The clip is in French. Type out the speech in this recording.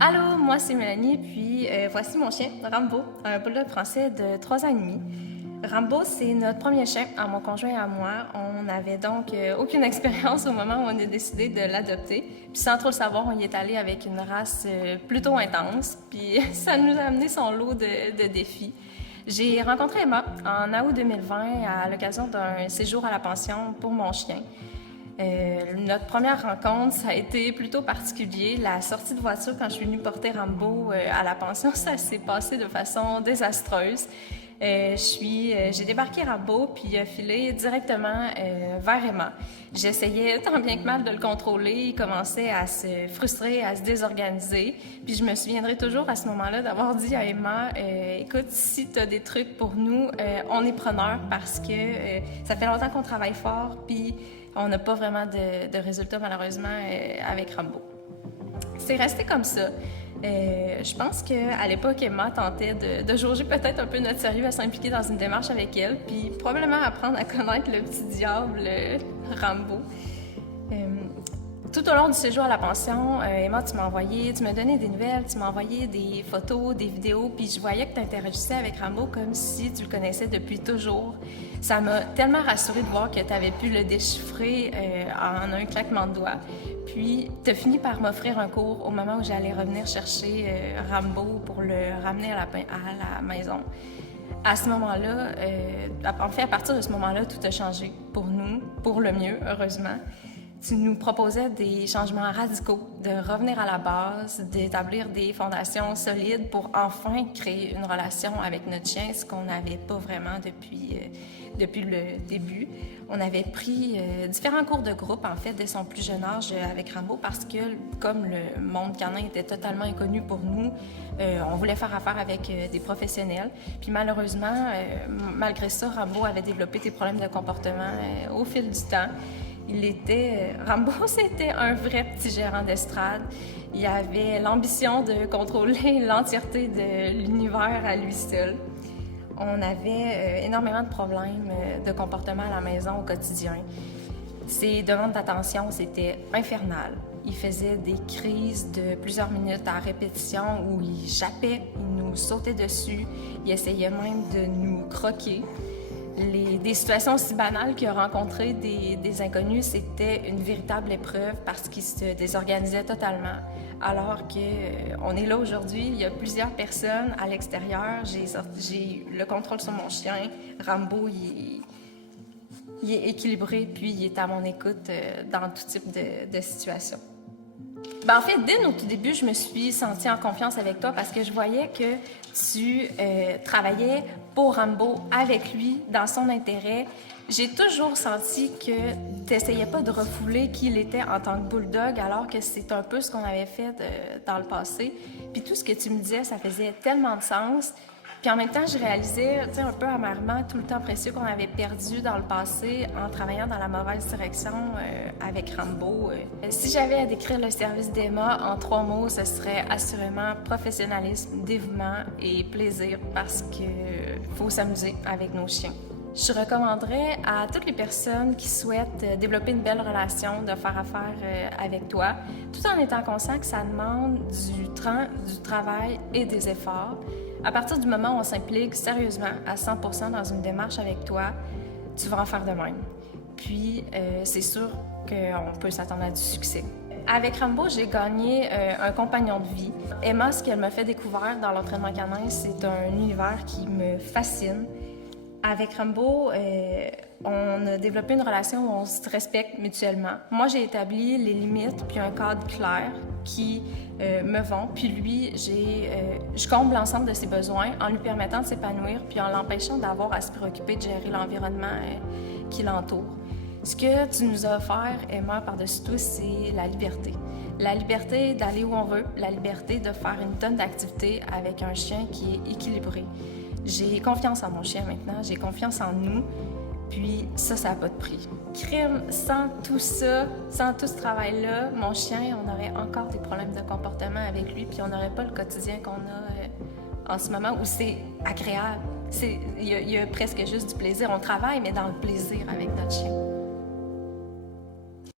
Allô, moi c'est Mélanie, puis voici mon chien, Rambo, un bulldog français de 3 ans et demi. Rambo, c'est notre premier chien à mon conjoint et à moi. On n'avait donc aucune expérience au moment où on a décidé de l'adopter. Puis sans trop le savoir, on y est allé avec une race plutôt intense, puis ça nous a amené son lot de défis. J'ai rencontré Emma en août 2020 à l'occasion d'un séjour à la pension pour mon chien. Notre première rencontre, ça a été plutôt particulier. La sortie de voiture, quand je suis venue porter Rambo à la pension, ça s'est passé de façon désastreuse. J'ai débarqué Rambo puis il a filé directement vers Emma. J'essayais tant bien que mal de le contrôler. Il commençait à se frustrer, à se désorganiser. Puis je me souviendrai toujours à ce moment-là d'avoir dit à Emma, écoute, si tu as des trucs pour nous, on est preneur parce que ça fait longtemps qu'on travaille fort puis on n'a pas vraiment de résultats malheureusement avec Rambo. C'est resté comme ça. Je pense qu'à l'époque, Emma tentait de jauger peut-être un peu notre sérieux à s'impliquer dans une démarche avec elle, puis probablement apprendre à connaître le petit diable Rambo. Tout au long du séjour à la pension, Emma, tu m'as donné des nouvelles, tu m'as envoyé des photos, des vidéos, puis je voyais que tu interagissais avec Rambo comme si tu le connaissais depuis toujours. Ça m'a tellement rassurée de voir que tu avais pu le déchiffrer en un claquement de doigts. Puis, tu as fini par m'offrir un cours au moment où j'allais revenir chercher Rambo pour le ramener à la maison. À ce moment-là, en fait, à partir de ce moment-là, tout a changé pour nous, pour le mieux, heureusement. Tu nous proposais des changements radicaux, de revenir à la base, d'établir des fondations solides pour enfin créer une relation avec notre chien, ce qu'on n'avait pas vraiment depuis le début. On avait pris différents cours de groupe, en fait, dès son plus jeune âge avec Rambo, parce que comme le monde canin était totalement inconnu pour nous, on voulait faire affaire avec des professionnels. Puis malheureusement, malgré ça, Rambo avait développé des problèmes de comportement au fil du temps. Rambo, c'était un vrai petit gérant d'estrade. Il avait l'ambition de contrôler l'entièreté de l'univers à lui seul. On avait énormément de problèmes de comportement à la maison au quotidien. Ses demandes d'attention, c'était infernal. Il faisait des crises de plusieurs minutes à répétition où il jappait, il nous sautait dessus, il essayait même de nous croquer. Des situations aussi banales qu'il a rencontré des inconnus, c'était une véritable épreuve parce qu'il se désorganisait totalement. Alors qu'on est là aujourd'hui, il y a plusieurs personnes à l'extérieur. J'ai le contrôle sur mon chien. Rambo, il est équilibré, puis il est à mon écoute dans tout type de situation. En fait, dès nos tout débuts, je me suis sentie en confiance avec toi parce que je voyais que tu travaillais pour Rambo, avec lui, dans son intérêt. J'ai toujours senti que tu n'essayais pas de refouler qui il était en tant que bulldog, alors que c'est un peu ce qu'on avait fait dans le passé. Puis tout ce que tu me disais, ça faisait tellement de sens. Puis en même temps, je réalisais, tu sais, un peu amèrement tout le temps précieux qu'on avait perdu dans le passé en travaillant dans la mauvaise direction avec Rambo. Si j'avais à décrire le service d'Emma en 3 mots, ce serait assurément professionnalisme, dévouement et plaisir parce que faut s'amuser avec nos chiens. Je recommanderais à toutes les personnes qui souhaitent développer une belle relation de faire affaire avec toi, tout en étant conscient que ça demande du travail et des efforts. À partir du moment où on s'implique sérieusement à 100% dans une démarche avec toi, tu vas en faire de même. Puis, c'est sûr qu'on peut s'attendre à du succès. Avec Rambo, j'ai gagné un compagnon de vie. Emma, ce qu'elle m'a fait découvrir dans l'entraînement canin, c'est un univers qui me fascine. Avec Rambo, on a développé une relation où on se respecte mutuellement. Moi, j'ai établi les limites puis un cadre clair qui me vont. Puis lui, je comble l'ensemble de ses besoins en lui permettant de s'épanouir puis en l'empêchant d'avoir à se préoccuper de gérer l'environnement qui l'entoure. Ce que tu nous as offert, Emma, par-dessus tout, c'est la liberté. La liberté d'aller où on veut, la liberté de faire une tonne d'activités avec un chien qui est équilibré. J'ai confiance en mon chien maintenant, j'ai confiance en nous, puis ça n'a pas de prix. Crime, sans tout ça, sans tout ce travail-là, mon chien, on aurait encore des problèmes de comportement avec lui, puis on n'aurait pas le quotidien qu'on a en ce moment où c'est agréable. Il y a presque juste du plaisir. On travaille, mais dans le plaisir avec notre chien.